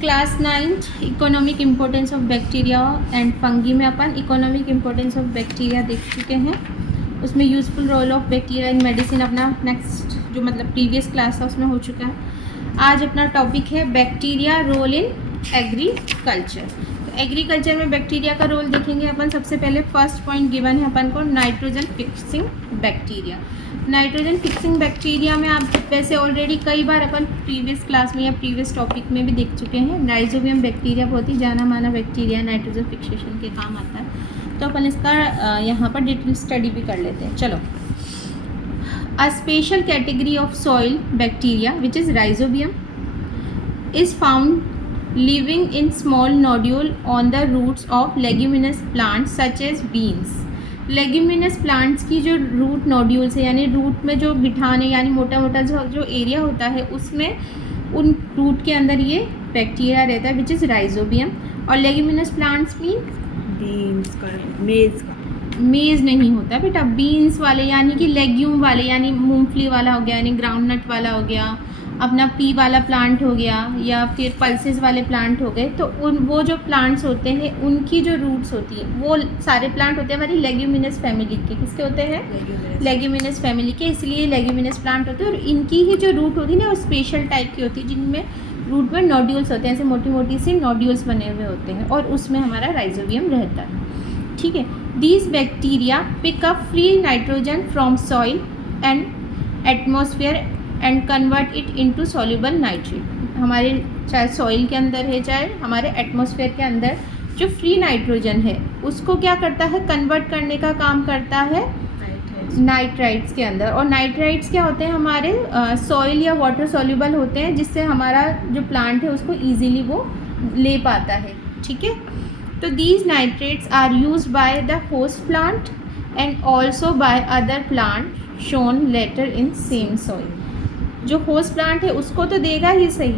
Class 9 economic importance of bacteria and fungi में अपन economic importance of bacteria देख चुके हैं। उसमें useful role of bacteria in medicine अपना नेक्स्ट जो मतलब प्रीवियस क्लास था उसमें हो चुका है। आज अपना टॉपिक है बैक्टीरिया रोल इन एग्रीकल्चर। तो एग्रीकल्चर में बैक्टीरिया का रोल देखेंगे अपन। सबसे पहले फर्स्ट पॉइंट गिवन है अपन को nitrogen fixing bacteria. Nitrogen fixing bacteria में आप वैसे ऑलरेडी कई बार अपन प्रीवियस क्लास में या प्रीवियस टॉपिक में भी देख चुके हैं। राइजोबियम बैक्टीरिया बहुत ही जाना माना बैक्टीरिया नाइट्रोजन फिक्सेशन के काम आता है, तो अपन इसका यहाँ पर डिटेल स्टडी भी कर लेते हैं। चलो, a special category of soil bacteria which is rhizobium is found living in small nodule on the roots of leguminous plants such as beans। Leguminous plants की जो रूट नोड्यूल्स है यानी रूट में जो गिठान है यानी मोटा मोटा जो एरिया होता है उसमें उन रूट के अंदर ये बैक्टीरिया रहता है विच इज़ राइजोबियम। और लेग्यूमिनस प्लांट्स मीन बीन्स का मेज़ नहीं होता बेटा, बीन्स वाले यानी कि लेग्यूम वाले यानी मूंगफली वाला हो गया यानी ग्राउंडनट वाला हो गया, अपना पी वाला प्लांट हो गया या फिर पल्सेस वाले प्लांट हो गए। तो वो जो प्लांट्स होते हैं उनकी जो रूट्स होती है वो सारे प्लांट होते हैं हमारी लेग्यूमिनस फैमिली के। किसके होते हैं? लेग्यूमिनस फैमिली के, इसलिए लेग्यूमिनस प्लांट होते हैं। और इनकी ही जो रूट होती है ना वो स्पेशल टाइप की होती है जिनमें रूट में नोड्यूल्स होते हैं, ऐसे मोटी मोटी सी नोड्यूल्स बने हुए होते हैं और उसमें हमारा राइजोबियम रहता है। ठीक है, these bacteria pick up free nitrogen from soil and atmosphere and convert it into soluble nitrate. हमारे चाहे सॉइल के अंदर है चाहे हमारे एटमॉस्फेयर के अंदर जो फ्री नाइट्रोजन है उसको क्या करता है? कन्वर्ट करने का काम करता है नाइट्राइट्स के अंदर। और नाइट्राइट्स क्या होते हैं? हमारे सॉइल या वाटर सॉल्युबल होते हैं जिससे हमारा जो प्लांट है उसको ईजीली वो ले पाता है। ठीक है, तो these nitrates are use by the host plant and also by other plant shown later in same soil. जो होस्ट प्लांट है उसको तो देगा ही सही,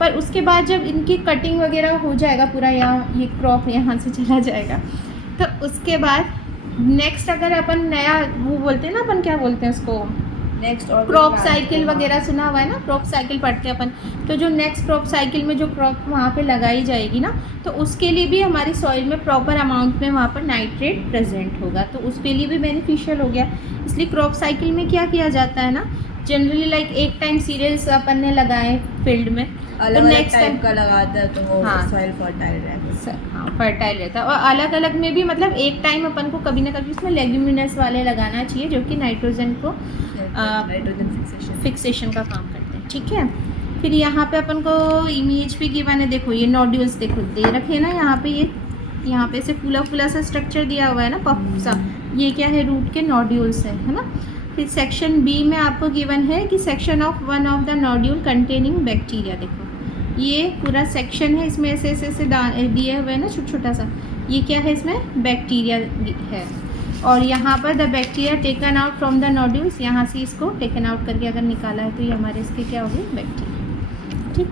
पर उसके बाद जब इनकी कटिंग वगैरह हो जाएगा पूरा यहाँ ये क्रॉप यहाँ से चला जाएगा तो उसके बाद नेक्स्ट अगर अपन नया वो बोलते हैं ना, अपन क्या बोलते हैं उसको, नेक्स्ट और क्रॉप साइकिल वगैरह सुना हुआ है ना, क्रॉप साइकिल पढ़ते हैं अपन। तो जो नेक्स्ट क्रॉप साइकिल में जो क्रॉप वहाँ पे लगाई जाएगी ना तो उसके लिए भी हमारी सॉइल में प्रॉपर अमाउंट में वहाँ पर नाइट्रेट प्रेजेंट होगा, तो उसके लिए भी बेनिफिशियल हो गया। इसलिए क्रॉप साइकिल में क्या किया जाता है ना, जनरली लाइक एक टाइम सीरियल्स अपन ने लगाए फील्ड में, अलग अलग टाइप का लगाता है तो वो सॉइल फर्टाइल रहता है। हाँ, फर्टाइल रहता है। और अलग अलग में भी मतलब एक टाइम अपन को कभी ना कभी उसमें लेग्यूमिनस वाले लगाना चाहिए जो कि नाइट्रोजन को नाइट्रोजन फिक्सेशन का काम करते हैं। ठीक है, फिर यहाँ पे अपन को इमेज भी गिवन है। देखो ये नोड्यूल्स देखो दे रखे ना यहाँ पे, ये यहाँ पे से फूला फूला सा स्ट्रक्चर दिया हुआ है ना पफ सा, ये क्या है? रूट के नोड्यूल्स है ना। फिर सेक्शन बी में आपको गिवन है कि section of one of the nodule containing bacteria. देखो ये पूरा सेक्शन है, इसमें ऐसे ऐसे ऐसे दिए हुए हैं ना छोटा छोटा सा, ये क्या है? इसमें बैक्टीरिया है। और यहाँ पर the bacteria taken out from the nodules, यहाँ से इसको टेकन आउट करके अगर निकाला है तो ये हमारे इसके क्या हो गए? बैक्टीरिया। ठीक,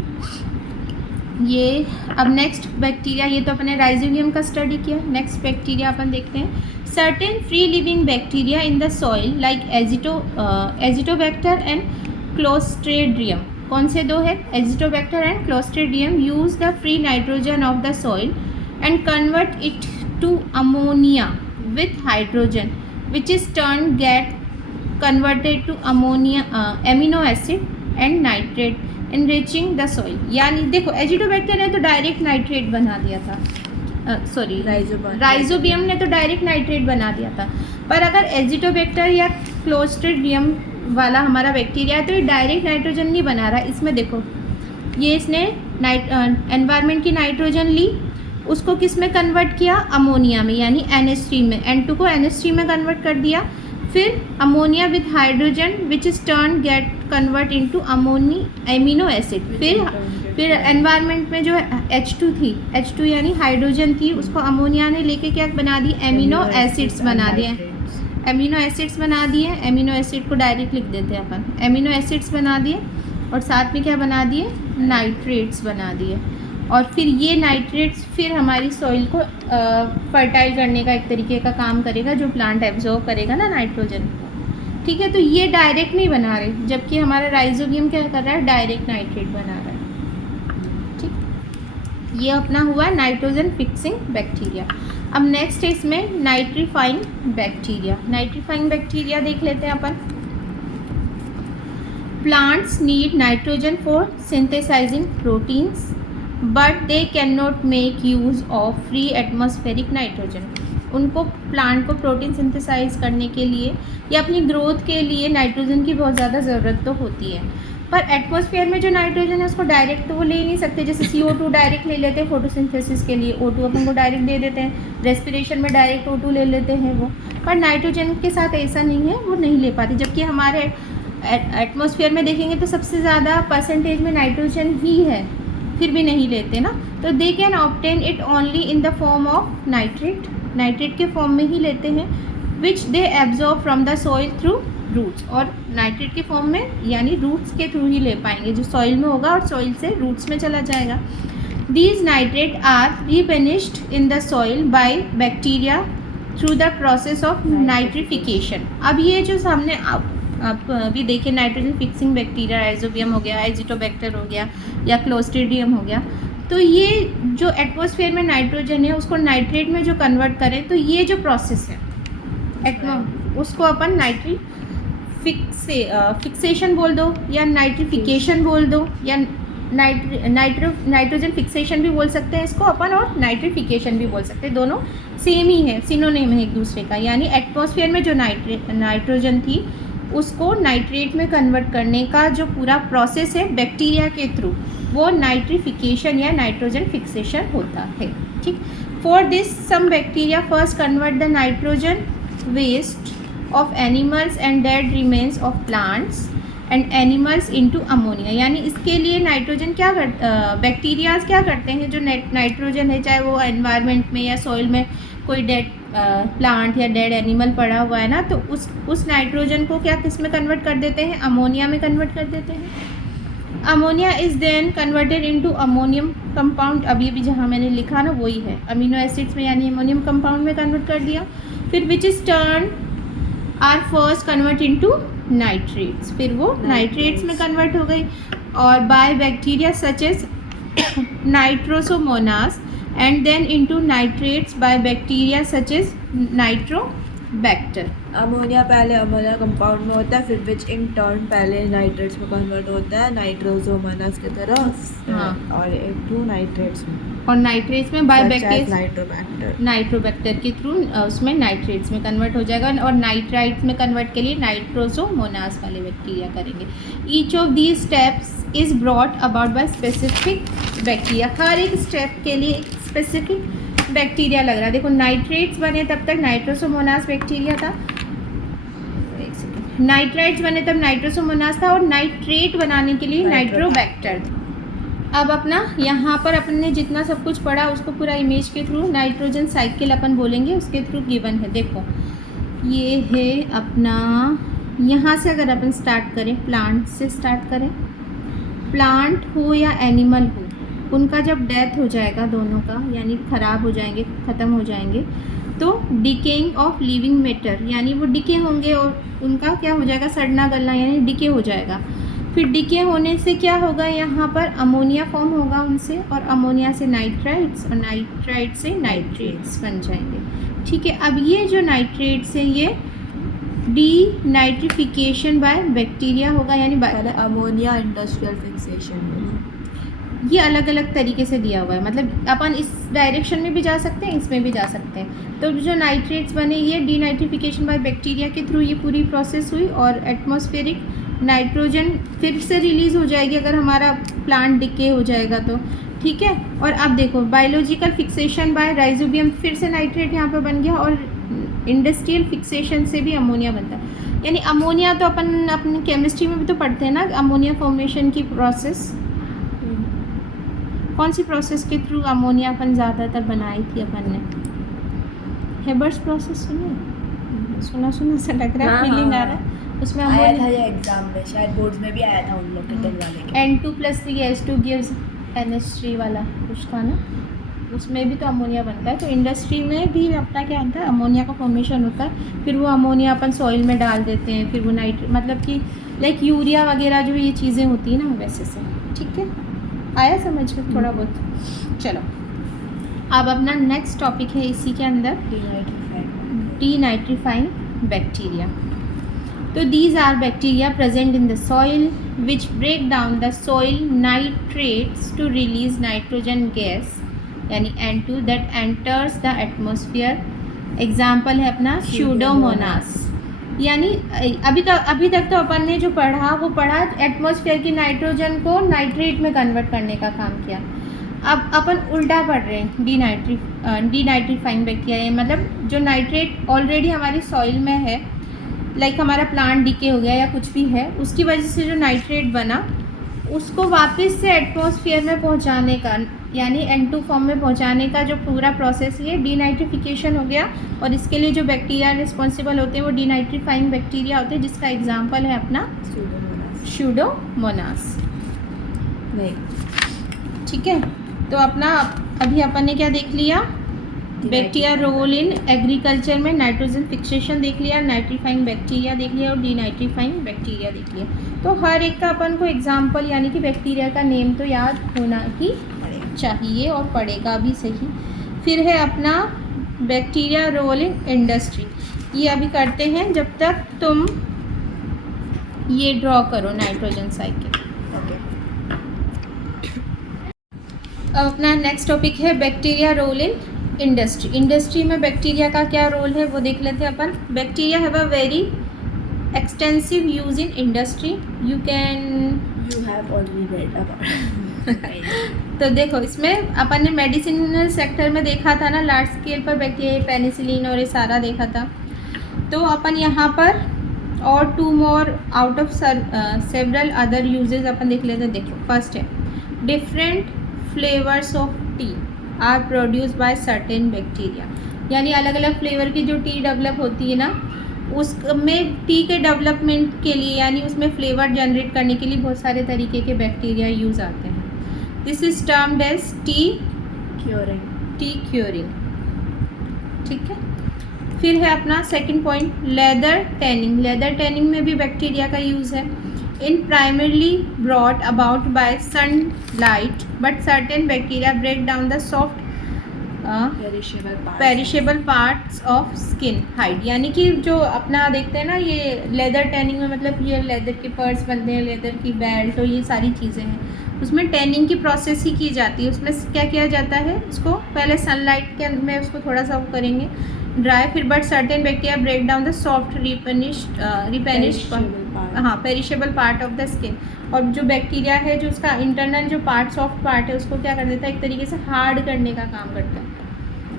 ये अब नेक्स्ट बैक्टीरिया, ये तो अपने राइजोबियम का स्टडी किया। नेक्स्ट बैक्टीरिया अपन देखते हैं। Certain free living bacteria in the soil like azotobacter and clostridium. कौन से दो है? Azotobacter and clostridium use the free nitrogen of the soil and convert it to ammonia with hydrogen which is turn get converted to ammonia amino acid and nitrate enriching the soil. यानी देखो Azotobacter ने तो direct nitrate बना दिया था, sorry rhizobium ने तो direct nitrate बना दिया था, पर अगर एजिटोबैक्टर या क्लोस्ट्रिडियम वाला हमारा बैक्टीरिया है तो ये डायरेक्ट नाइट्रोजन नहीं बना रहा। इसमें देखो ये इसने एनवायरनमेंट की नाइट्रोजन ली, उसको किस में कन्वर्ट किया? अमोनिया में, यानी NH3 में, N2 को NH3 में कन्वर्ट कर दिया। फिर ammonia with hydrogen which is turn gate convert into amino acid. फिर एनवायरनमेंट में जो H2 थी, H2 यानी हाइड्रोजन थी, उसको अमोनिया ने लेके क्या बना दी? एमिनो एसिड्स बना दिए। एमिनो एसिड्स बना दिए, एमिनो एसिड को डायरेक्ट लिख देते हैं अपन, एमिनो एसिड्स बना दिए और साथ में क्या बना दिए? नाइट्रेट्स बना दिए। और फिर ये नाइट्रेट्स फिर हमारी सॉइल को फर्टाइल करने का एक तरीके का काम करेगा, जो प्लांट एब्जॉर्ब करेगा ना नाइट्रोजन को। ठीक है, तो ये डायरेक्ट नहीं बना रहे, जबकि हमारा राइजोबियम क्या कर रहा है? डायरेक्ट नाइट्रेट बना रहा है। ठीक, ये अपना हुआ नाइट्रोजन फिक्सिंग बैक्टीरिया। अब नेक्स्ट है इसमें नाइट्रीफाइंग बैक्टीरिया। नाइट्रीफाइंग बैक्टीरिया देख लेते हैं अपन। Plants need nitrogen for synthesizing proteins but they can not make use of free atmospheric nitrogen. उनको प्लांट को प्रोटीन सिंथेसाइज करने के लिए या अपनी ग्रोथ के लिए नाइट्रोजन की बहुत ज़्यादा ज़रूरत तो होती है, पर एटमॉस्फेयर में जो नाइट्रोजन है उसको डायरेक्ट तो वो ले नहीं सकते। जैसे CO2 डायरेक्ट ले लेते हैं फोटोसिंथेसिस के लिए, O2 अपन को डायरेक्ट दे देते हैं, रेस्पिरेशन में डायरेक्ट O2 ले लेते हैं वो, पर नाइट्रोजन के साथ ऐसा नहीं है, वो नहीं ले पाते। जबकि हमारे एटमॉस्फेयर में देखेंगे तो सबसे ज़्यादा परसेंटेज में नाइट्रोजन ही है, फिर भी नहीं लेते ना। तो they can obtain it only in the form of nitrate, nitrate के फॉर्म में ही लेते हैं, which they absorb from the soil through roots. और नाइट्रेट के फॉर्म में यानी रूट्स के थ्रू ही ले पाएंगे, जो सॉइल में होगा और सॉइल से रूट्स में चला जाएगा। These nitrate are replenished in the soil by bacteria through the process of nitrification. अब ये जो सामने आप अभी देखिए नाइट्रोजन फिक्सिंग बैक्टीरिया, राइजोबियम हो गया, एजिटोबैक्टर हो गया या क्लोस्ट्रीडियम हो गया, तो ये जो एटमॉस्फेयर में नाइट्रोजन है उसको नाइट्रेट में जो कन्वर्ट करें, तो ये जो प्रोसेस है उसको अपन फिक्सेशन बोल दो या नाइट्रिफिकेशन बोल दो या नाइट्रोजन फिक्सेशन भी बोल सकते हैं इसको अपन, और नाइट्रिफिकेशन भी बोल सकते हैं। दोनों सेम ही है, सिनोनिम है एक दूसरे का। यानी एटमॉस्फेयर में जो नाइट्रोजन थी उसको नाइट्रेट में कन्वर्ट करने का जो पूरा प्रोसेस है बैक्टीरिया के थ्रू, वो नाइट्रिफिकेशन या नाइट्रोजन फिक्सेशन होता है। ठीक, for this some bacteria first convert the nitrogen waste of animals and dead remains of plants and animals into ammonia। यानी इसके लिए नाइट्रोजन क्या बैक्टीरियाज क्या करते हैं, जो नाइट्रोजन है चाहे वो एनवायरनमेंट में या सॉइल में कोई डेड प्लांट या डेड एनिमल पड़ा हुआ है ना, तो उस नाइट्रोजन को क्या किस में कन्वर्ट कर देते हैं, अमोनिया में कन्वर्ट कर देते हैं। Ammonia is then converted into ammonium compound. अभी भी जहाँ मैंने लिखा ना वही है, अमीनो एसिड्स में यानी अमोनियम कंपाउंड में कन्वर्ट कर दिया। फिर which is turn are first convert into nitrates, फिर वो नाइट्रेट्स में कन्वर्ट हो गई। और by bacteria such as nitrosomonas and then into nitrates by bacteria such as nitrobacter. Ammonia पहले अमोनिया कंपाउंड में होता है, फिर विच इन टर्न पहले नाइट्रेट्स में कन्वर्ट होता है नाइट्रोसोमोनास की तरफ। हाँ, और इनटू नाइट्रेट्स में, और नाइट्रेट्स में बाय बैक्टीरिया नाइट्रोबैक्टर के थ्रू उसमें नाइट्रेट्स में कन्वर्ट हो जाएगा, और नाइट्राइट्स में कन्वर्ट के लिए नाइट्रोसोमोनास वाले बैक्टीरिया करेंगे। Each of these steps is brought about by specific bacteria. हर एक स्टेप के लिए एक स्पेसिफिक बैक्टीरिया लग रहा है। देखो नाइट्रेट्स बने तब तक नाइट्रोसोमोनास बैक्टीरिया था, नाइट्राइट्स बने तब नाइट्रोसोमोनास था, और नाइट्रेट बनाने के लिए नाइट्रोबैक्टर। अब अपना यहाँ पर अपन ने जितना सब कुछ पढ़ा उसको पूरा इमेज के थ्रू नाइट्रोजन साइकिल अपन बोलेंगे, उसके थ्रू गिवन है। देखो ये है अपना, यहाँ से अगर अपन स्टार्ट करें, प्लांट से स्टार्ट करें, प्लांट हो या एनिमल हो, उनका जब डेथ हो जाएगा दोनों का, यानी ख़राब हो जाएंगे, ख़त्म हो जाएंगे, तो डिकेइंग ऑफ लिविंग मैटर, यानी वो डिके होंगे और उनका क्या हो जाएगा, सड़ना गलना, यानी डिके हो जाएगा। फिर डिके होने से क्या होगा, यहाँ पर अमोनिया फॉर्म होगा उनसे, और अमोनिया से नाइट्राइट्स, और नाइट्राइट से नाइट्रेट्स बन जाएंगे। ठीक है, अब ये जो नाइट्रेट्स हैं ये डीनाइट्रिफिकेशन बाय बैक्टीरिया होगा, यानी अमोनिया इंडस्ट्रियल फिक्सेशन होगा। ये अलग अलग तरीके से दिया हुआ है, मतलब अपन इस डायरेक्शन में भी जा सकते हैं, इसमें भी जा सकते हैं। तो जो नाइट्रेट्स बने ये डीनाइट्रिफिकेशन बाय बैक्टीरिया के थ्रू ये पूरी प्रोसेस हुई, और एटमॉस्फेरिक नाइट्रोजन फिर से रिलीज़ हो जाएगी अगर हमारा प्लांट डिके हो जाएगा तो। ठीक है, और अब देखो बायोलॉजिकल फिक्सेशन बाय राइजोबियम, फिर से नाइट्रेट यहाँ पर बन गया, और इंडस्ट्रियल फिक्सेशन से भी अमोनिया बनता है। यानी अमोनिया तो अपन अपनी केमिस्ट्री में भी तो पढ़ते हैं ना, अमोनिया फॉर्मेशन की प्रोसेस, कौन सी प्रोसेस के थ्रू अमोनिया अपन ज़्यादातर बनाई थी अपन ने, हेबर्स प्रोसेस सुना सा लग रहा है, फीलिंग आ रहा है, उसमें आया था ये एग्जाम में, शायद बोर्ड्स में भी आया था उन लोग के दिन वाले के। N2+3 gives NH3 वाला कुछ था ना, उसमें भी तो अमोनिया बनता है। तो इंडस्ट्री में भी अपना क्या होता है, अमोनिया का फॉर्मेशन होता है, फिर वो अमोनिया अपन सॉइल में डाल देते हैं, फिर वो मतलब कि लाइक यूरिया वगैरह जो ये चीज़ें होती हैं ना वैसे से। ठीक है, आया समझ में थोड़ा बहुत? चलो अब अपना नेक्स्ट टॉपिक है इसी के अंदर, डीनाइट्रीफाइंग बैक्टीरिया। तो these are bacteria present in the soil which break down the soil nitrates to release nitrogen gas यानी N2 that enters the atmosphere. Example है अपना स्यूडोमोनास। यानी अभी तक तो अपन ने जो पढ़ा एटमॉस्फेयर की नाइट्रोजन को नाइट्रेट में कन्वर्ट करने का काम किया। अब अपन उल्टा पढ़ रहे हैं, डीनाइट्रीफाइंग बैक्टीरिया मतलब जो नाइट्रेट ऑलरेडी हमारी सॉइल में है, लाइक हमारा प्लांट डिके हो गया या कुछ भी है, उसकी वजह से जो नाइट्रेट बना उसको वापस से एटमॉस्फेयर में पहुंचाने का यानी N2 फॉर्म में पहुंचाने का जो पूरा प्रोसेस ये डीनाइट्रिफिकेशन हो गया। और इसके लिए जो बैक्टीरिया रिस्पॉन्सिबल होते हैं वो डीनाइट्रीफाइंग बैक्टीरिया होते हैं, जिसका एग्जांपल है अपना स्यूडोमोनास। नहीं, ठीक है, तो अपना अभी अपन ने क्या देख लिया, बैक्टीरिया रोल इन एग्रीकल्चर में नाइट्रोजन फिक्सेशन देख लिया, नाइट्रीफाइंग बैक्टीरिया देख लिया और डीनाइट्रीफाइंग बैक्टीरिया देख लिया। तो हर एक का अपन को एग्जांपल यानी कि बैक्टीरिया का नेम तो याद होना ही चाहिए और पड़ेगा भी सही। फिर है अपना बैक्टीरिया रोल इन इंडस्ट्री। ये अभी करते हैं जब तक तुम ये ड्रॉ करो नाइट्रोजन साइकिल। ओके। अब अपना नेक्स्ट टॉपिक है bacteria role in industry. Industry में बैक्टीरिया का क्या रोल है वो देख लेते हैं अपन। Bacteria have a very extensive use in industry. You have already read about. तो देखो इसमें अपन ने मेडिसिनल सेक्टर में देखा था ना, लार्ज स्केल पर बैक्टीरिया, पेनिसिलिन और ये सारा देखा था। तो अपन यहाँ पर और 2 more out of several other uses अपन देख लेते हैं। देखो फर्स्ट है different flavours of tea are produce by certain bacteria. यानी अलग अलग फ्लेवर की जो टी डेवलप होती है ना, उसमें टी के डेवलपमेंट के लिए यानी उसमें फ्लेवर जनरेट करने के लिए बहुत सारे तरीके के बैक्टीरिया यूज़ आते हैं। This is termed as tea curing. ठीक है, फिर है अपना second point leather tanning. Leather tanning में भी बैक्टीरिया का यूज़ है। In primarily brought about by sunlight but certain bacteria break down the soft perishable parts of skin hide. यानी कि जो अपना देखते हैं ना ये लेदर टैनिंग में मतलब ये लेदर के पर्स बनते हैं, लेदर की बेल्ट और ये सारी चीज़ें हैं, उसमें टैनिंग की प्रोसेस ही की जाती है। उसमें क्या किया जाता है, उसको पहले सनलाइट के में उसको थोड़ा सा वो करेंगे ड्राई, फिर but certain bacteria break down the soft perishable part of the skin. और जो बैक्टीरिया है जो उसका इंटरनल जो पार्ट सॉफ्ट पार्ट है उसको क्या कर देता है, एक तरीके से हार्ड करने का काम करता है।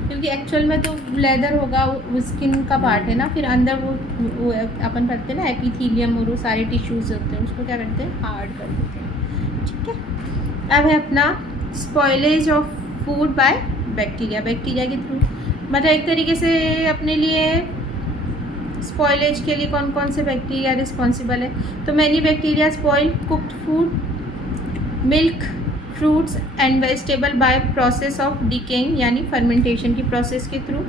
क्योंकि एक्चुअल में तो लेदर होगा वो स्किन का पार्ट है ना, फिर अंदर वो अपन करते हैं ना एपिथेलियम और वो सारे टिश्यूज़ होते हैं, उसको क्या करते हैं, हार्ड कर देते हैं। ठीक है, अब है अपना spoilage of food by bacteria. Bacteria के थ्रू मतलब एक तरीके से अपने लिए स्पॉइलेज के लिए कौन कौन से बैक्टीरिया रिस्पॉन्सिबल है। तो many bacteria spoil cooked food, milk, fruits and vegetable by process of decaying यानी फर्मेंटेशन की प्रोसेस के थ्रू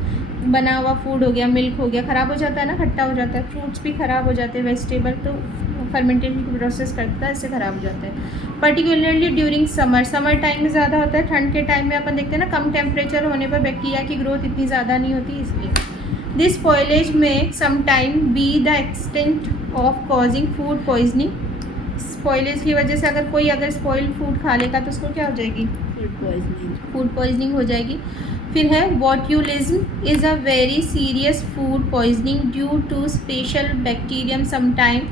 बना हुआ फूड हो गया, मिल्क हो गया, ख़राब हो जाता है ना, खट्टा हो जाता है, फ्रूट्स भी ख़राब हो जाते हैं, वेजिटेबल तो फर्मेंटेशन की प्रोसेस करता है, इससे ख़राब हो जाता है। पर्टिकुलरली ड्यूरिंग समर टाइम में ज़्यादा होता है। ठंड के टाइम में अपन देखते हैं ना कम टेम्परेचर होने पर बैक्टीरिया की ग्रोथ इतनी ज़्यादा नहीं होती, इसलिए दिस स्पॉइलेज में sometime be the extent of causing food poisoning. Spoilage की वजह से अगर स्पॉइल्ड फूड खा लेगा तो उसको क्या हो जाएगी, फूड पॉइजनिंग हो जाएगी। फिर है botulism is a very serious food poisoning due to special bacterium sometime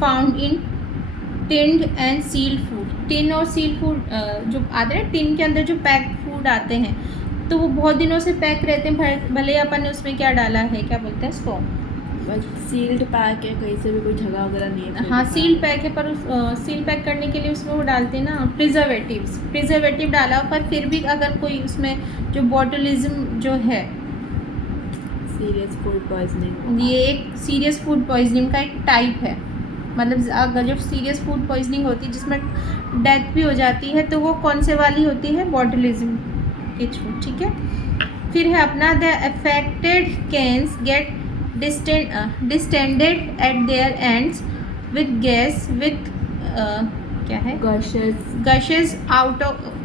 found in tinned and sealed food. Tin और सील्ड फूड जो आते हैं, टिन के अंदर जो पैक्ड फूड आते हैं तो वो बहुत दिनों से पैक रहते हैं, भले अपन ने उसमें क्या डाला है, क्या बोलते हैं उसको, सील्ड पैक है, कहीं से भी कोई जगह वगैरह नहीं है। हाँ सील्ड पैक है, पर उस सील पैक करने के लिए उसमें वो डालते हैं ना प्रिजर्वेटिव डाला, पर फिर भी अगर कोई उसमें जो बॉटुलिज्म जो है सीरियस फूड पॉइजनिंग, ये एक सीरियस फूड पॉइजनिंग का एक टाइप है। मतलब अगर जब सीरियस फूड पॉइजनिंग होती है जिसमें डेथ भी हो जाती है तो वो कौन से वाली होती है, बॉटुलिज्म के थ्रू। ठीक है, फिर है अपना the affected cans get distended at their ends with gas with क्या है, गशेस out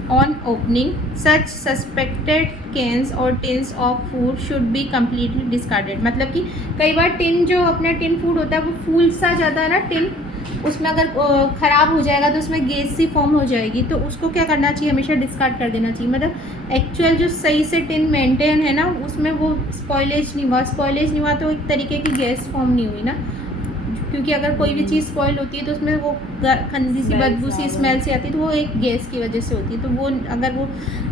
on opening. Such suspected cans or tins of food should be completely discarded. मतलब कि कई बार टिन जो अपना टिन फूड होता है वो फूल सा ज़्यादा है ना टिन, उसमें अगर ख़राब हो जाएगा तो उसमें गैस सी फॉर्म हो जाएगी, तो उसको क्या करना चाहिए, हमेशा डिस्कार्ड कर देना चाहिए। मतलब एक्चुअल जो सही से टिन मेंटेन है ना उसमें वो स्पॉइलेज नहीं हुआ तो एक तरीके की गैस फॉर्म नहीं हुई ना, क्योंकि अगर कोई भी चीज़ स्पॉइल होती है तो उसमें वो गंदी सी बदबू सी स्मेल से आती है, तो वो एक गैस की वजह से होती है। तो वो अगर वो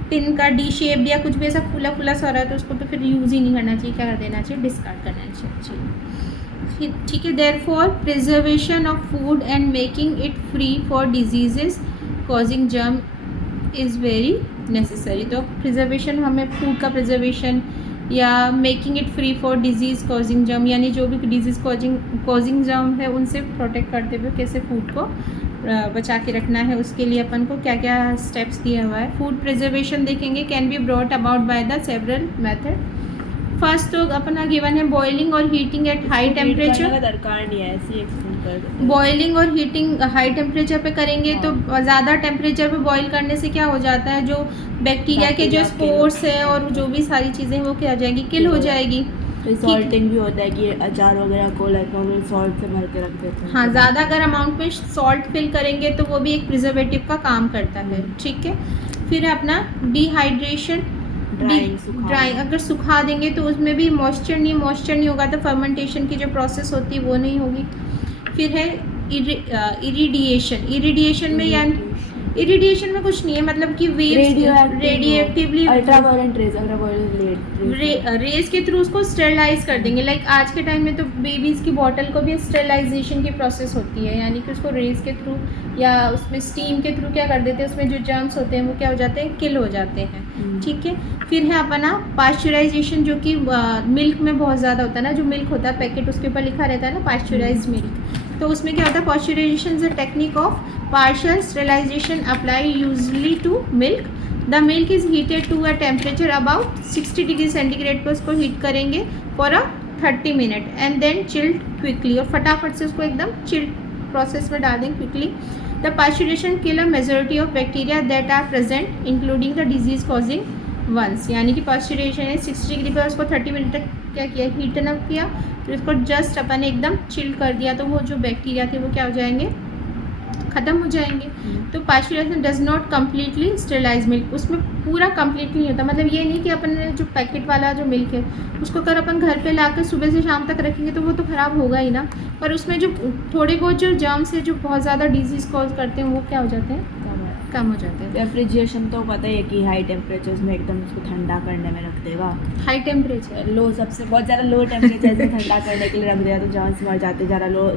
टिन का डी शेप्ड या कुछ भी ऐसा फूला फूला सा हो रहा है तो उसको तो फिर यूज़ ही नहीं करना चाहिए, क्या कर देना चाहिए, डिस्कार्ड करना चाहिए। ठीक है, therefore preservation of food and making it free for diseases causing germ is very necessary. तो प्रिजर्वेशन, हमें फूड का प्रिजर्वेशन या making it free for disease causing germ, यानी जो भी डिजीज़ कॉजिंग जर्म है उनसे प्रोटेक्ट करते हुए कैसे फूड को बचा के रखना है, उसके लिए अपन को क्या क्या स्टेप्स दिया हुआ है। फूड प्रिजर्वेशन देखेंगे, can be brought about by the several method. First तो अपना गिवन है बॉइलिंग और हीटिंग एट हाई टेम्परेचर। दरकार नहीं है, ऐसे ही एक्सप्लेन कर देते हैं। बॉइलिंग और हीटिंग हाई टेम्परेचर पे करेंगे तो ज़्यादा टेम्परेचर पे बॉईल करने से क्या हो जाता है, जो बैक्टीरिया के जो स्पोर्स है और जो भी सारी चीज़ें वो क्या हो जाएगी, किल हो जाएगी। तो सॉल्टिंग भी होता है कि अचार वगैरह को लाइक नॉर्मल सॉल्ट से भर के रख देते हैं। हाँ, ज़्यादा अगर अमाउंट में सॉल्ट फिल करेंगे तो वो भी एक प्रिजर्वेटिव का काम करता है। ठीक है, फिर है अपना डिहाइड्रेशन, ड्राइंग अगर सुखा देंगे तो उसमें भी मॉइस्चर नहीं होगा तो फर्मेंटेशन की जो प्रोसेस होती है वो नहीं होगी। फिर है इरिडिएशन में, यानी इरिडिएशन में कुछ नहीं है, मतलब कि रेडियोएक्टिवली अल्ट्रावायलेट रेज के थ्रू उसको स्टेरलाइज कर देंगे। लाइक आज के टाइम में तो बेबीज़ की बॉटल को भी स्टेरलाइजेशन की प्रोसेस होती है, यानी कि उसको रेज के थ्रू या उसमें स्टीम के थ्रू क्या कर देते हैं, उसमें जो जर्म्स होते हैं वो क्या हो जाते हैं, किल हो जाते हैं। ठीक है, फिर है अपना पास्चराइजेशन, जो कि मिल्क में बहुत ज़्यादा होता है ना, जो मिल्क होता है पैकेट उसके ऊपर लिखा रहता है ना पास्चराइज्ड मिल्क, तो उसमें क्या होता है, pasteurization is a technique of partial sterilization applied usually to milk. The milk is heated to a temperature about 60 degree centigrade पर उसको हीट करेंगे for a 30 minute and then chilled quickly, और फटाफट से उसको एकदम चिल्ड प्रोसेस में डाल दें quickly. The pasteurisation kill a majority of bacteria that are present including the disease causing ones, यानी कि पास्चुरेशन है 60 डिग्री पर उसको 30 मिनट तक क्या किया, हीट अप किया, फिर उसको जस्ट अपन ने एकदम चिल्ड कर दिया तो वो जो बैक्टीरिया थे वो क्या हो जाएंगे, ख़त्म हो जाएंगे। तो pasteurisation does not completely sterilise milk, उसमें पूरा कम्प्लीटली नहीं होता, मतलब ये नहीं कि अपन ने जो पैकेट वाला जो मिल्क है उसको अगर अपन घर पे लाकर सुबह से शाम तक रखेंगे तो वो तो ख़राब होगा ही ना, पर उसमें जो थोड़े बहुत जो जर्म्स है जो बहुत ज़्यादा डिजीज़ कॉज करते हैं वो क्या हो जाते हैं, कम हो जाते हैं। रेफ्रिजरेशन तो पता ही है कि हाई टेम्परेचर्स में एकदम उसको ठंडा करने में रख देगा, हाई टेम्परेचर लो सबसे बहुत ज़्यादा लो टेम्परेचर में ठंडा करने के लिए रख दिया तो जर्म्स मर जाते, ज़्यादा लो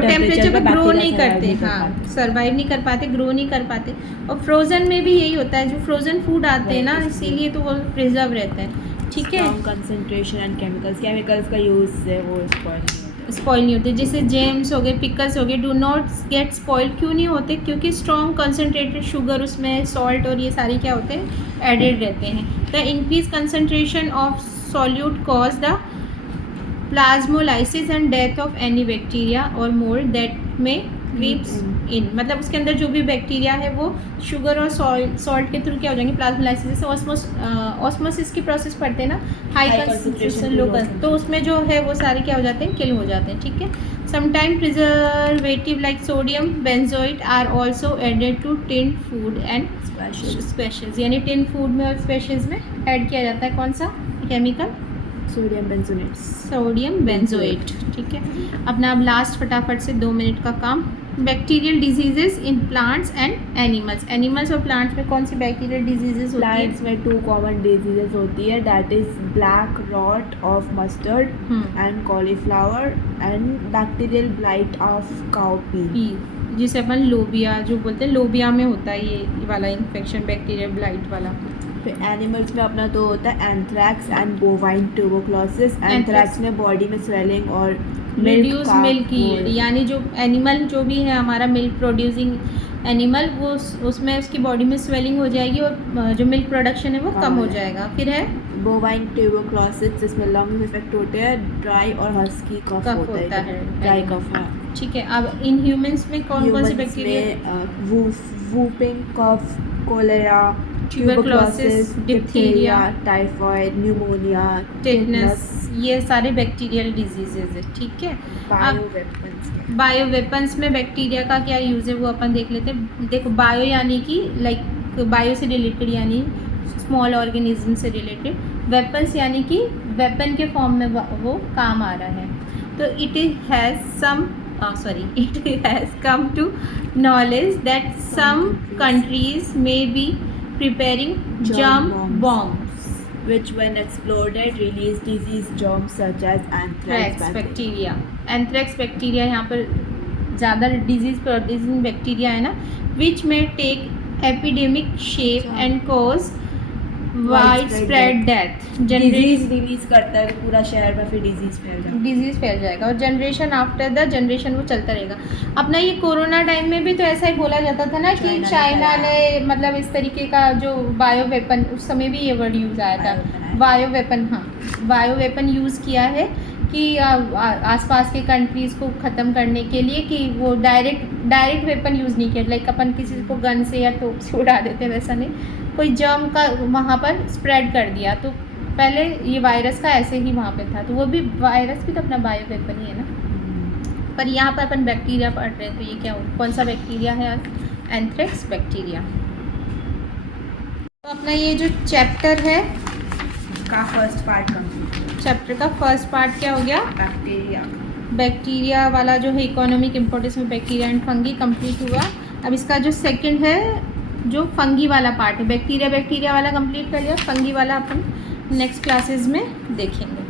टेम्परेचर पे ग्रो नहीं करते, हाँ सर्वाइव नहीं कर पाते, ग्रो नहीं कर पाते। और फ्रोज़न में भी यही होता है, जो फ्रोज़न फूड आते हैं ना इसीलिए तो वो प्रिजर्व रहते हैं। ठीक है, कंसनट्रेशन एंड केमिकल्स का यूज़ से वो स्पॉइल नहीं होते, जैसे जेम्स हो गए, पिकल्स हो गए, डू नॉट गेट स्पॉइल, क्यों नहीं होते, क्योंकि स्ट्रॉन्ग कंसनट्रेटेड शुगर उसमें सॉल्ट और ये सारी क्या होते हैं, एडेड रहते हैं। The increase concentration of solute cause the plasmolysis and death of any bacteria और मोल्ड दैट में क्रीप्स इन, मतलब उसके अंदर जो भी बैक्टीरिया है वो शुगर और सॉल्ट के थ्रू क्या हो जाएंगे, प्लाज्मोलाइसिस, जैसे ऑस्मोसिस की प्रोसेस पढ़ते हैं ना, हाई कंसंट्रेशन लो, तो उसमें जो है वो सारे क्या हो जाते हैं, किल हो जाते हैं। ठीक है, sometime preservative like sodium benzoate are also added to tin food and specials, यानी टिन फूड में और स्पेशल्स में ऐड किया जाता है कौन सा केमिकल, सोडियम बेंजोएट। ठीक है, अपना अब लास्ट फटाफट से 2 मिनट का काम, bacterial diseases in plants and animals. Animals और प्लांट्स में कौन सी बैक्टीरियल डिजीजेस होती है? प्लांट्स में 2 कॉमन डिजीजेस होती है, that is black rot of mustard and cauliflower and bacterial blight of cowpea, जिसे अपन लोबिया जो बोलते हैं, लोबिया में होता है ये वाला इन्फेक्शन, बैक्टीरियल ब्लाइट वाला। फिर एनिमल्स में अपना तो होता है anthrax and bovine tuberculosis. Anthrax में बॉडी में स्वेलिंग और रिड्यूस मिल्क यील्ड, यानी जो एनिमल जो भी है हमारा मिल्क प्रोड्यूसिंग एनिमल, वो उसमें उसकी बॉडी में स्वेलिंग हो जाएगी और जो मिल्क प्रोडक्शन है वो कम हो जाएगा। फिर है बोवाइन ट्यूबरक्लोसिस, जिसमें लंग्स इफेक्ट होते हैं, ड्राई और हस्की कफ होता है, ड्राई कफ है। ठीक है। अब इन ह्यूमंस में कौन कौन से bacteria? Whooping cough, cholera, tuberculosis, diphtheria, typhoid, pneumonia, tetanus, ये सारे बैक्टीरियल डिजीजेज है। ठीक है। बायो वेपन्स में बैक्टीरिया का क्या यूज़ है वो अपन देख लेते हैं। देखो, बायो यानी कि लाइक बायो से रिलेटेड, यानी स्मॉल ऑर्गेनिज्म से रिलेटेड। वेपन्स यानी कि वेपन के फॉर्म में वो काम आ रहा है। तो it has come to knowledge that some countries में be preparing germ bombs which when exploded release disease germs such as anthrax bacteria. Anthrax bacteria यहाँ पर ज़्यादा disease producing bacteria है ना, which may take epidemic shape and cause widespread death. Disease release करता है पूरा शहर में, फिर डिजीज फैल जाएगा और जनरेशन आफ्टर द जनरेशन वो चलता रहेगा। अपना ये कोरोना टाइम में भी तो ऐसा ही बोला जाता था ना कि चाइना ने मतलब इस तरीके का जो बायो वेपन, उस समय भी ये वर्ड यूज़ आया था, बायो वेपन। हाँ, बायो वेपन यूज़ किया है कि आसपास के कंट्रीज़ को ख़त्म करने के लिए, कि वो डायरेक्ट वेपन यूज़ नहीं किया, लाइक अपन किसी को गन से या तोप से उड़ा देते, वैसा नहीं, कोई जर्म का वहाँ पर स्प्रेड कर दिया। तो पहले ये वायरस का ऐसे ही वहाँ पे था, तो वो भी वायरस भी तो अपना बायो वेपन ही है ना। पर यहाँ पर अपन बैक्टीरिया पढ़ रहे हैं, तो ये क्या कौन सा बैक्टीरिया है? Anthrax bacteria. तो अपना ये जो चैप्टर है का फर्स्ट पार्ट कंप्लीट। चैप्टर का फर्स्ट पार्ट क्या हो गया? बैक्टीरिया वाला जो है, इकोनॉमिक इम्पोर्टेंस में बैक्टीरिया एंड फंगी कंप्लीट हुआ। अब इसका जो सेकंड है, जो फंगी वाला पार्ट है, बैक्टीरिया वाला कंप्लीट कर लिया, फंगी वाला अपन नेक्स्ट क्लासेस में देखेंगे।